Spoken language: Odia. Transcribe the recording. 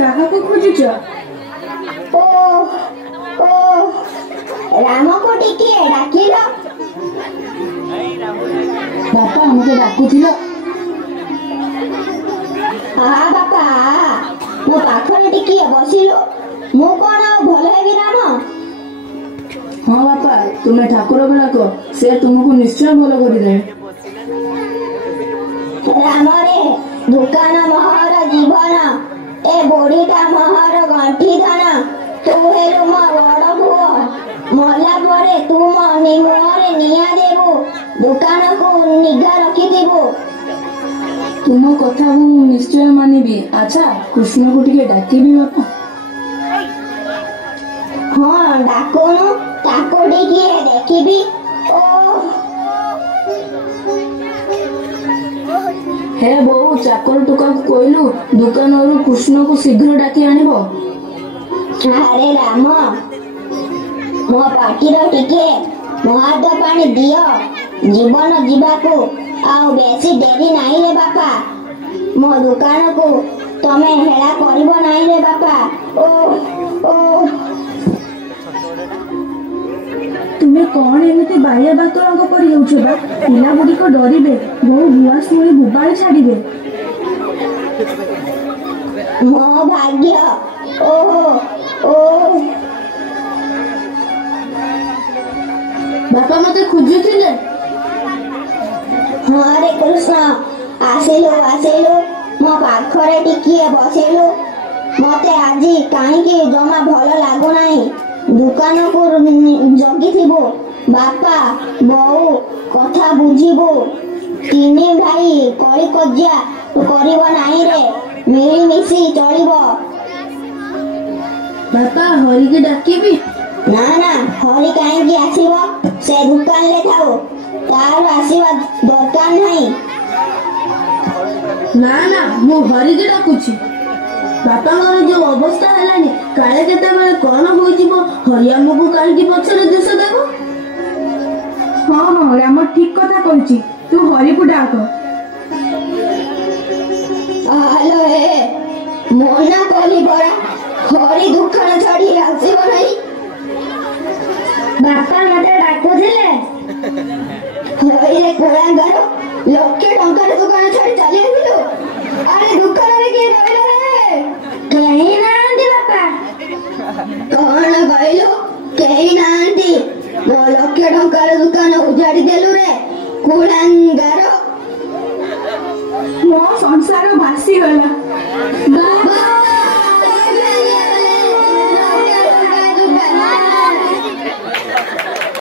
କାହାକୁ ଖୋଜୁଛ? ଓ ଓ ରାମକୁ ଟିକେ ଡାକିଲ। ବାପା ମତେ ଡାକୁଥିଲ? ବାପା ମୋ ପାଖରେ ଟିକେ ବସିଲୁ। ମୁଁ କଣ ଭଲ ହେବି ରାମ? ହଁ ବାପା, ତୁମେ ଠାକୁରକୁ ଡାକ, ସେ ତୁମକୁ ନିଶ୍ଚୟ ଭଲ କରିଦେବେ। ରାମରେ ଦୋକାନ ମୋହର ଜୀବନ, ଏ ବୁଢ଼ୀଟା ମୋହର ଗଣ୍ଠି ଧନ। ତୁ ହେଲୁ ମୋ ବଡ଼ ପୁଅ, ମଲା ପରେ ତୁ ମୋ ମୁହଁରେ ନିଆଁ ଦେବୁ, ଦୋକାନକୁ ନିଗା ରଖିଥିବୁ। ତୁମ କଥା ମୁଁ ନିଶ୍ଚୟ ମାନିବି। ଆଚ୍ଛା, କୃଷ୍ଣକୁ ଟିକେ ଡାକିବି ବାପା? ହଁ ଡାକୁନୁ, ତାକୁ ଟିକେ ଦେଖିବି। ଓ ହେ ବୋଉ, ଚାକର ଟୋକାକୁ କହିଲୁ ଦୋକାନରୁ କୃଷ୍ଣକୁ ଶୀଘ୍ର ଡାକି ଆଣିବ। ଆରେ ରାମ, ମୋ ପାଟିର ଟିକେ ମହାଦ ପାଣି ଦିଅ, ଜୀବନ ଯିବାକୁ ଆଉ ବେଶୀ ଡେରି ନାହିଁ ରେ ବାପା। ମୋ ଦୋକାନକୁ ତମେ ହେଳା କରିବ ନାହିଁ ରେ ବାପା। ଓ ଓ ତୁମେ କଣ ଏମିତି ବାଇଆ ବାତରଙ୍ଗ କରି ହେଉଛ ବା? ପିଲା ଗୁଡ଼ିକ ଡରିବେ, ବୋଉ ଭୁଆ ଶୁଣି ବୋବାଳି ଛାଡ଼ିବେ। ମୋ ଭାଗ୍ୟ। ଓହୋ ଓ ବାପା ମତେ ଖୋଜୁଥିଲେ? ହରେ କୃଷ୍ଣ, ଆସିଲୁ ଆସିଲୁ, ମୋ ପାଖରେ ଟିକିଏ ବସିଲୁ। ମତେ ଆଜି କାହିଁକି ଜମା ଭଲ ଲାଗୁନାହିଁ। ଦୋକାନକୁ ଜଗିଥିବୁ, ବାପା ବୋଉ କଥା ବୁଝିବୁ। ତିନି ଭାଇ କଳି କଜିଆ କରିବ ନାହିଁ ରେ, ମିଳିମିଶି ଚଳିବ। ବାପା ହରିକି ଡାକିବି? ନା ନା, ହରି କାହିଁକି ଆସିବ? ସେ ଦୋକାନରେ ଥାଉ, ତାର ଆସିବା ଦରକାର ନାହିଁ। ନା ନା, ମୁଁ ହରିକି ଡାକୁଛି। ବାପାଙ୍କର ଯୋଉ ଅବସ୍ଥା ହେଲାଣି, କାଳେ କେତେବେଳେ କଣ ହୋଇଯିବ, ହରି ଆମକୁ କାହିଁକି ପଛରେ ଦୋଷ ଦେବ? ହଁ ହଁ, ରାମ ଠିକ କଥା କହୁଛି, ତୁ ହରିକୁ ଡାକ। ଆଲୋ ହେ, ମନା କଲି ପରା, ହରି ଦୋକାନ ଛାଡି ଆସିବ ନାହିଁ। ବାପା ମତେ ଡାକୁଥିଲେ? ହଇରେ କୋଳାଙ୍ଗାର, ଲକ୍ଷେ ଟଙ୍କାର ଦୋକାନ ଛାଡି ଚାଲି ଆସିଲୁ? ଆରେ ଦୋକାନରେ କିଏ ରହିଲା ରେ? କେହି ନାହାନ୍ତି ବାପା। କଣ କହିଲୁ? କେହି ନାହାନ୍ତି? ମୋ ଲକ୍ଷେ ଟଙ୍କାର ଦୋକାନ ଉଜାଡି ଦେଲୁ ରେ କୋଳାଙ୍ଗାର।